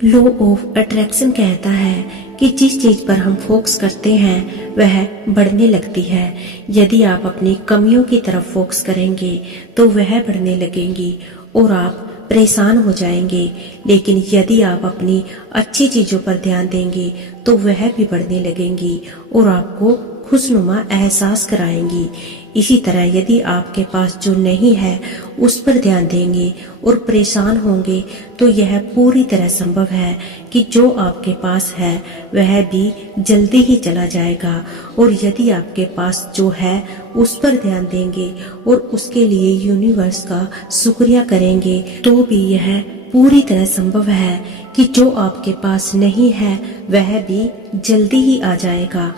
Law of attraction कहता है कि जिस चीज पर हम फोकस करते हैं वह बढ़ने लगती है। यदि आप अपनी कमियों की तरफ फोकस करेंगे तो वह बढ़ने लगेंगी और आप परेशान हो जाएंगे, लेकिन यदि आप अपनी अच्छी चीजों पर ध्यान देंगे तो वह भी बढ़ने लगेंगी और आपको खुशनुमा एहसास कराएंगी। इसी तरह यदि आपके पास जो नहीं है उस पर ध्यान देंगे और परेशान होंगे तो यह पूरी तरह संभव है कि जो आपके पास है वह भी जल्दी ही चला जाएगा। और यदि आपके पास जो है उस पर ध्यान देंगे और उसके लिए यूनिवर्स का शुक्रिया करेंगे तो भी यह पूरी तरह संभव है कि जो आपके पास नहीं है वह भी जल्दी ही आ जाएगा।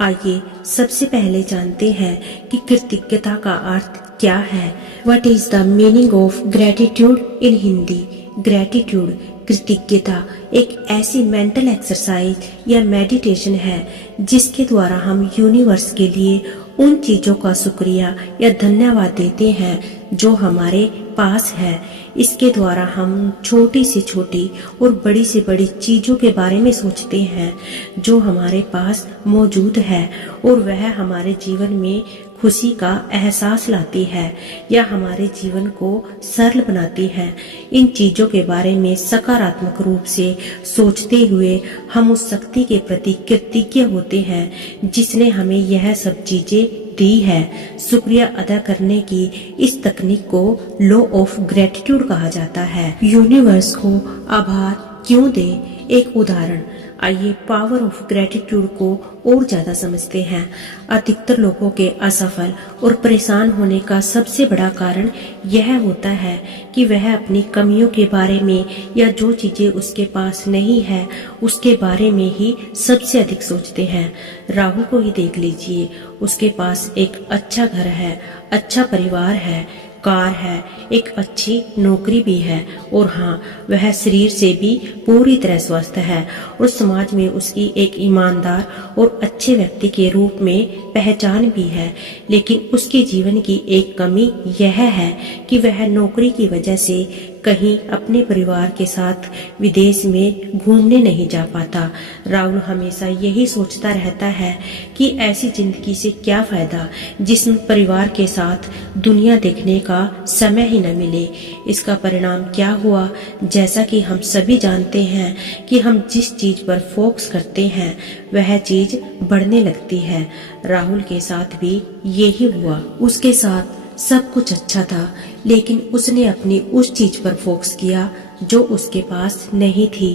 आइए सबसे पहले जानते हैं कि कृतज्ञता का अर्थ क्या है। What is the meaning of gratitude in Hindi? Gratitude कृतज्ञता एक ऐसी मेंटल एक्सरसाइज या मेडिटेशन है जिसके द्वारा हम यूनिवर्स के लिए उन चीजों का शुक्रिया या धन्यवाद देते हैं जो हमारे पास है। इसके द्वारा हम छोटी से छोटी और बड़ी से बड़ी चीजों के बारे में सोचते हैं जो हमारे पास मौजूद है और वह हमारे जीवन में खुशी का एहसास लाती है या हमारे जीवन को सरल बनाती है। इन चीजों के बारे में सकारात्मक रूप से सोचते हुए हम उस शक्ति के प्रति कृतज्ञ होते हैं जिसने हमें यह सब चीजें दी है। शुक्रिया अदा करने की इस तकनीक को लॉ ऑफ ग्रेटिट्यूड कहा जाता है। यूनिवर्स को आभार क्यों दे? एक उदाहरण, आइए पावर ऑफ ग्रेटिट्यूड को और ज्यादा समझते हैं। अधिकतर लोगों के असफल और परेशान होने का सबसे बड़ा कारण यह होता है कि वह अपनी कमियों के बारे में या जो चीजें उसके पास नहीं है उसके बारे में ही सबसे अधिक सोचते हैं। राहुल को ही देख लीजिए, उसके पास एक अच्छा घर है, अच्छा परिवार है, कार है, एक अच्छी नौकरी भी है और हाँ, वह शरीर से भी पूरी तरह स्वस्थ है और समाज में उसकी एक ईमानदार और अच्छे व्यक्ति के रूप में पहचान भी है। लेकिन उसके जीवन की एक कमी यह है कि वह नौकरी की वजह से कहीं अपने परिवार के साथ विदेश में घूमने नहीं जा पाता। राहुल हमेशा यही सोचता रहता है कि ऐसी जिंदगी से क्या फायदा जिसमें परिवार के साथ दुनिया देखने का समय ही न मिले। इसका परिणाम क्या हुआ? जैसा कि हम सभी जानते हैं कि हम जिस चीज पर फोकस करते हैं वह चीज बढ़ने लगती है। राहुल के साथ भी यही हुआ। उसके साथ सब कुछ अच्छा था, लेकिन उसने अपनी उस चीज पर फोकस किया जो उसके पास नहीं थी।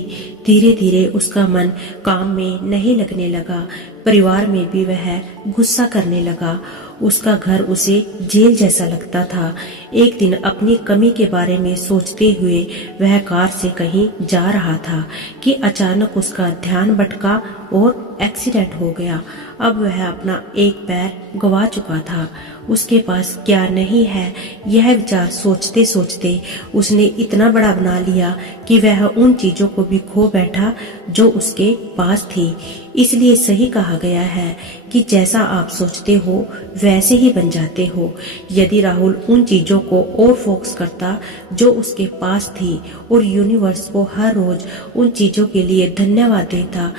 धीरे धीरे उसका मन काम में नहीं लगने लगा, परिवार में भी वह गुस्सा करने लगा। उसका घर उसे जेल जैसा लगता था। एक दिन अपनी कमी के बारे में सोचते हुए वह कार से कहीं जा रहा था कि अचानक उसका ध्यान भटका और एक्सीडेंट हो गया। अब वह अपना एक पैर गंवा चुका था। उसके पास क्या नहीं है, यह विचार सोचते सोचते उसने इतना बड़ा बना लिया कि वह उन चीजों को भी खो बैठा जो उसके पास थी। इसलिए सही कहा गया है कि जैसा आप सोचते हो वैसे ही बन जाते हो। यदि राहुल उन चीजों को और फोकस करता जो उसके पास थी और यूनिवर्स को हर रोज उन चीजों के लिए धन्यवाद देता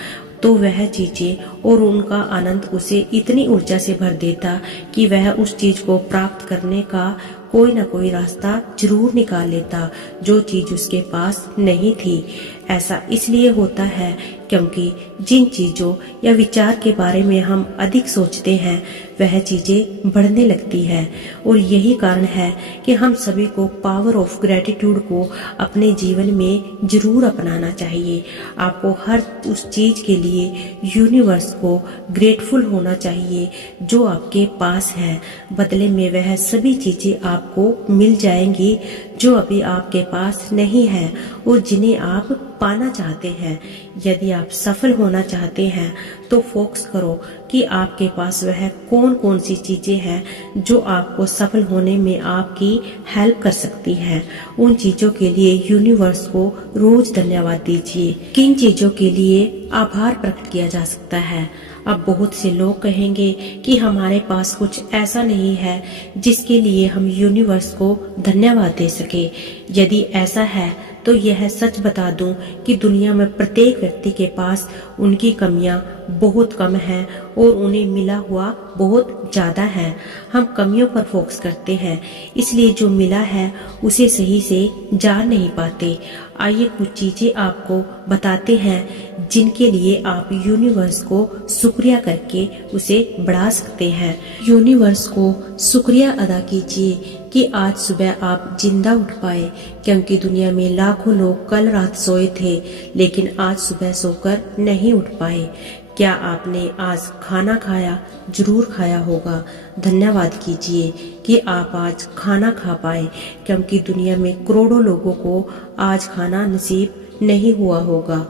तो वह चीजें और उनका आनंद उसे इतनी ऊर्जा से भर देता कि वह उस चीज को प्राप्त करने का कोई न कोई रास्ता जरूर निकाल लेता जो चीज उसके पास नहीं थी। ऐसा इसलिए होता है क्योंकि जिन चीजों या विचार के बारे में हम अधिक सोचते हैं वह चीजें बढ़ने लगती है। और यही कारण है कि हम सभी को पावर ऑफ ग्रेटिट्यूड को अपने जीवन में जरूर अपनाना चाहिए। आपको हर उस चीज के लिए यूनिवर्स को ग्रेटफुल होना चाहिए जो आपके पास है। बदले में वह सभी चीजें आपको मिल जाएंगी जो अभी आपके पास नहीं है और जिन्हें आप पाना चाहते हैं। यदि आप सफल होना चाहते हैं तो फोकस करो कि आपके पास वह कौन कौन सी चीजें हैं जो आपको सफल होने में आपकी हेल्प कर सकती हैं। उन चीजों के लिए यूनिवर्स को रोज धन्यवाद दीजिए। किन चीजों के लिए आभार प्रकट किया जा सकता है? अब बहुत से लोग कहेंगे कि हमारे पास कुछ ऐसा नहीं है जिसके लिए हम यूनिवर्स को धन्यवाद दे सके। यदि ऐसा है तो यह सच बता दूं कि दुनिया में प्रत्येक व्यक्ति के पास उनकी कमियां बहुत कम हैं और उन्हें मिला हुआ बहुत ज्यादा है। हम कमियों पर फोकस करते हैं, इसलिए जो मिला है उसे सही से जान नहीं पाते। आइए कुछ चीजें आपको बताते हैं जिनके लिए आप यूनिवर्स को शुक्रिया करके उसे बढ़ा सकते हैं। यूनिवर्स को शुक्रिया अदा कीजिए कि आज सुबह आप जिंदा उठ पाए, क्योंकि दुनिया में लाखों लोग कल रात सोए थे लेकिन आज सुबह सोकर नहीं उठ पाए। क्या आपने आज खाना खाया? जरूर खाया होगा। धन्यवाद कीजिए कि आप आज खाना खा पाए, क्योंकि दुनिया में करोड़ों लोगों को आज खाना नसीब नहीं हुआ होगा।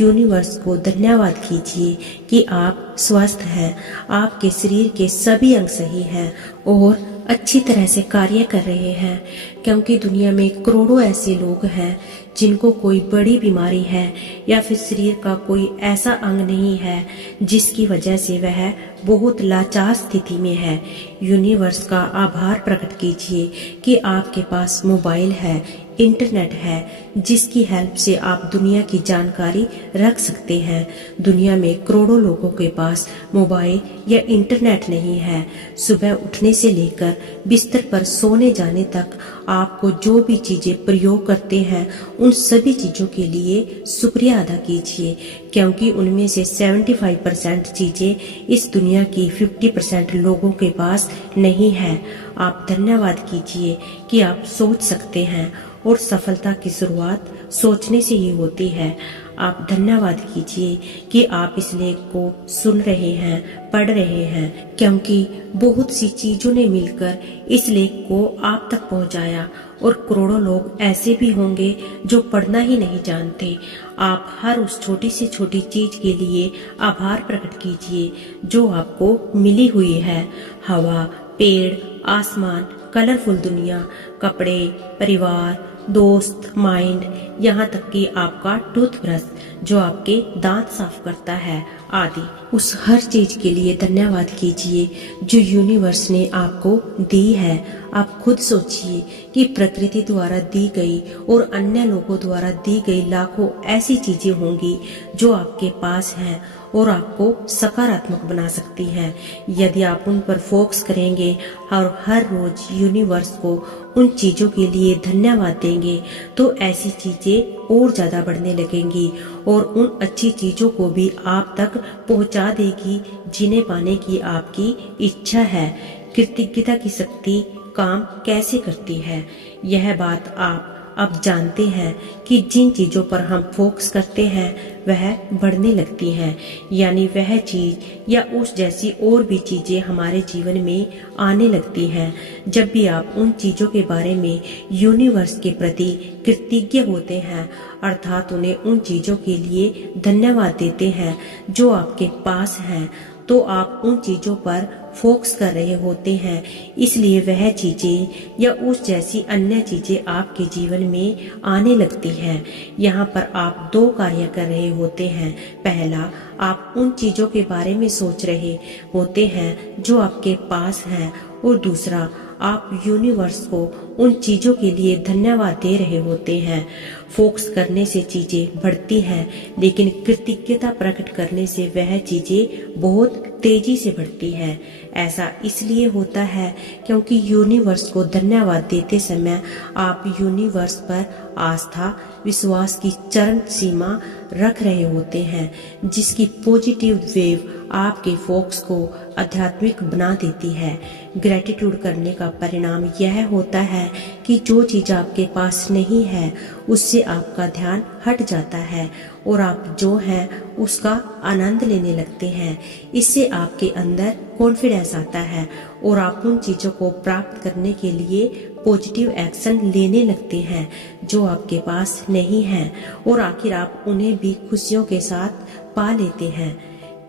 यूनिवर्स को धन्यवाद कीजिए कि आप स्वस्थ हैं, आपके शरीर के सभी अंग सही हैं और अच्छी तरह से कार्य कर रहे हैं, क्योंकि दुनिया में करोड़ों ऐसे लोग हैं जिनको कोई बड़ी बीमारी है या फिर शरीर का कोई ऐसा अंग नहीं है जिसकी वजह से वह बहुत लाचार स्थिति में है। यूनिवर्स का आभार प्रकट कीजिए कि आपके पास मोबाइल है, इंटरनेट है, जिसकी हेल्प से आप दुनिया की जानकारी रख सकते हैं। दुनिया में करोड़ों लोगों के पास मोबाइल या इंटरनेट नहीं है। सुबह उठने से लेकर बिस्तर पर सोने जाने तक आपको जो भी चीजें प्रयोग करते हैं उन सभी चीजों के लिए शुक्रिया अदा कीजिए, क्योंकि उनमें से 75% चीजें इस दुनिया की 50% लोगों के पास नहीं है। आप धन्यवाद कीजिए कि आप सोच सकते हैं और सफलता की शुरुआत सोचने से ही होती है। आप धन्यवाद कीजिए कि आप इस लेख को सुन रहे हैं, पढ़ रहे हैं, क्योंकि बहुत सी चीजों ने मिलकर इस लेख को आप तक पहुंचाया और करोड़ों लोग ऐसे भी होंगे जो पढ़ना ही नहीं जानते। आप हर उस छोटी से छोटी चीज के लिए आभार प्रकट कीजिए जो आपको मिली हुई है। हवा, पेड़, आसमान, कलरफुल दुनिया, कपड़े, परिवार, दोस्त, माइंड, यहाँ तक कि आपका टूथब्रश जो आपके दांत साफ करता है आदि। उस हर चीज के लिए धन्यवाद कीजिए जो यूनिवर्स ने आपको दी है। आप खुद सोचिए कि प्रकृति द्वारा दी गई और अन्य लोगों द्वारा दी गई लाखों ऐसी चीजें होंगी जो आपके पास हैं और आपको सकारात्मक बना सकती हैं। यदि आप उन पर फोकस करेंगे और हर रोज यूनिवर्स को उन चीजों के लिए धन्यवाद देंगे तो ऐसी चीजें और ज्यादा बढ़ने लगेंगी और उन अच्छी चीजों को भी आप तक पहुंचा देगी जिन्हें पाने की आपकी इच्छा है। कृतज्ञता की शक्ति काम कैसे करती है, यह बात आप अब जानते हैं कि जिन चीजों पर हम फोकस करते हैं वह बढ़ने लगती हैं, यानी वह चीज या उस जैसी और भी चीजें हमारे जीवन में आने लगती हैं। जब भी आप उन चीजों के बारे में यूनिवर्स के प्रति कृतज्ञ होते हैं, अर्थात उन्हें उन चीजों के लिए धन्यवाद देते हैं जो आपके पास हैं, तो आप उन चीजों पर फोकस कर रहे होते हैं, इसलिए वह चीजें या उस जैसी अन्य चीजें आपके जीवन में आने लगती हैं। यहाँ पर आप दो कार्य कर रहे होते हैं। पहला, आप उन चीजों के बारे में सोच रहे होते हैं जो आपके पास हैं, और दूसरा, आप यूनिवर्स को उन चीजों के लिए धन्यवाद दे रहे होते हैं। फोकस करने से चीजें बढ़ती हैं, लेकिन कृतज्ञता प्रकट करने से वह चीजें बहुत तेजी से बढ़ती हैं। ऐसा इसलिए होता है क्योंकि यूनिवर्स को धन्यवाद देते समय आप यूनिवर्स पर आस्था, विश्वास की चरम सीमा रख रहे होते हैं, जिसकी पॉजिटिव वेव आपके फोकस को आध्यात्मिक बना देती है। ग्रेटिट्यूड करने का परिणाम यह होता है कि जो चीज आपके पास नहीं है उससे आपका ध्यान हट जाता है और आप जो हैं उसका आनंद लेने लगते हैं। इससे आपके अंदर कॉन्फिडेंस आता है और आप उन चीजों को प्राप्त करने के लिए पॉजिटिव एक्शन लेने लगते हैं जो आपके पास नहीं है, और आखिर आप उन्हें भी खुशियों के साथ पा लेते हैं।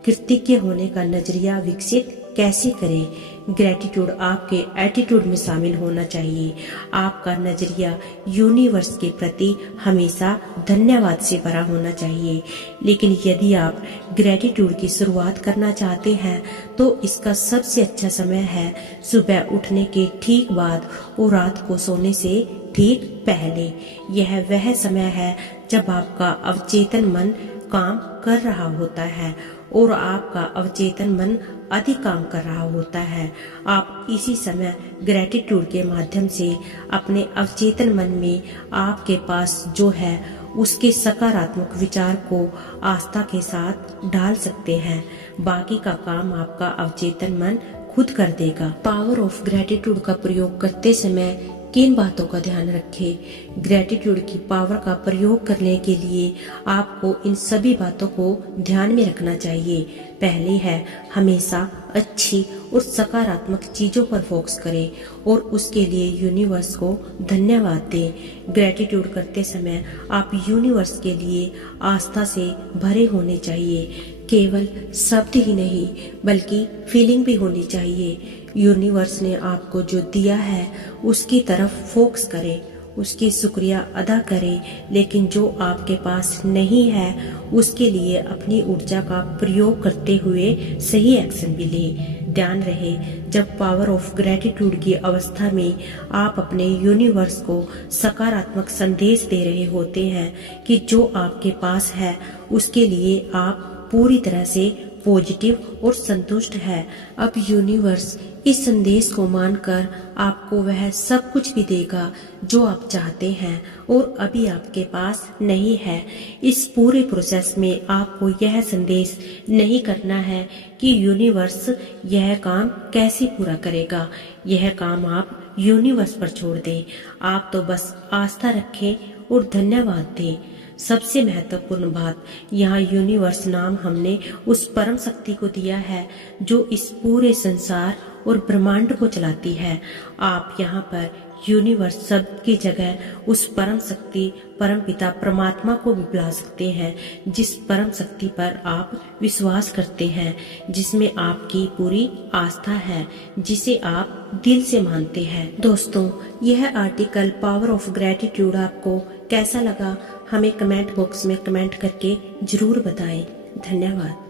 कृतज्ञ होने का नजरिया विकसित कैसे करें? ग्रेटिट्यूड आपके एटीट्यूड में शामिल होना चाहिए। आपका नजरिया यूनिवर्स के प्रति हमेशा धन्यवाद से भरा होना चाहिए। लेकिन यदि आप ग्रेटिट्यूड की शुरुआत करना चाहते हैं तो इसका सबसे अच्छा समय है सुबह उठने के ठीक बाद और रात को सोने से ठीक पहले। यह वह समय है जब आपका अवचेतन मन काम कर रहा होता है और आपका अवचेतन मन अधिक काम कर रहा होता है। आप इसी समय ग्रेटिट्यूड के माध्यम से अपने अवचेतन मन में आपके पास जो है उसके सकारात्मक विचार को आस्था के साथ डाल सकते हैं। बाकी का काम आपका अवचेतन मन खुद कर देगा। पावर ऑफ ग्रेटिट्यूड का प्रयोग करते समय किन बातों का ध्यान रखें? ग्रेटिट्यूड की पावर का प्रयोग करने के लिए आपको इन सभी बातों को ध्यान में रखना चाहिए। पहली है, हमेशा अच्छी और सकारात्मक चीजों पर फोकस करें और उसके लिए यूनिवर्स को धन्यवाद दें। ग्रेटिट्यूड करते समय आप यूनिवर्स के लिए आस्था से भरे होने चाहिए। केवल शब्द ही नहीं बल्कि फीलिंग भी होनी चाहिए। यूनिवर्स ने आपको जो दिया है उसकी तरफ फोकस करें, उसकी शुक्रिया अदा करें, लेकिन जो आपके पास नहीं है उसके लिए अपनी ऊर्जा का प्रयोग करते हुए सही एक्शन भी लें। ध्यान रहे, जब पावर ऑफ ग्रेटिट्यूड की अवस्था में आप अपने यूनिवर्स को सकारात्मक संदेश दे रहे होते हैं कि जो आपके पास है उसके लिए आप पूरी तरह से पॉजिटिव और संतुष्ट है। अब यूनिवर्स इस संदेश को मानकर आपको वह सब कुछ भी देगा जो आप चाहते हैं और अभी आपके पास नहीं है। इस पूरे प्रोसेस में आपको यह संदेश नहीं करना है कि यूनिवर्स यह काम कैसे पूरा करेगा। यह काम आप यूनिवर्स पर छोड़ दें। आप तो बस आस्था रखें और धन्यवाद दें। सबसे महत्वपूर्ण बात, यहाँ यूनिवर्स नाम हमने उस परम शक्ति को दिया है जो इस पूरे संसार और ब्रह्मांड को चलाती है। आप यहाँ पर यूनिवर्स शब्द की जगह उस परम शक्ति परम पिता परमात्मा को भी बुला सकते हैं, जिस परम शक्ति पर आप विश्वास करते हैं, जिसमें आपकी पूरी आस्था है, जिसे आप दिल से मानते हैं। दोस्तों, यह आर्टिकल पावर ऑफ ग्रेटिट्यूड आपको कैसा लगा हमें कमेंट बॉक्स में कमेंट करके जरूर बताएं। धन्यवाद।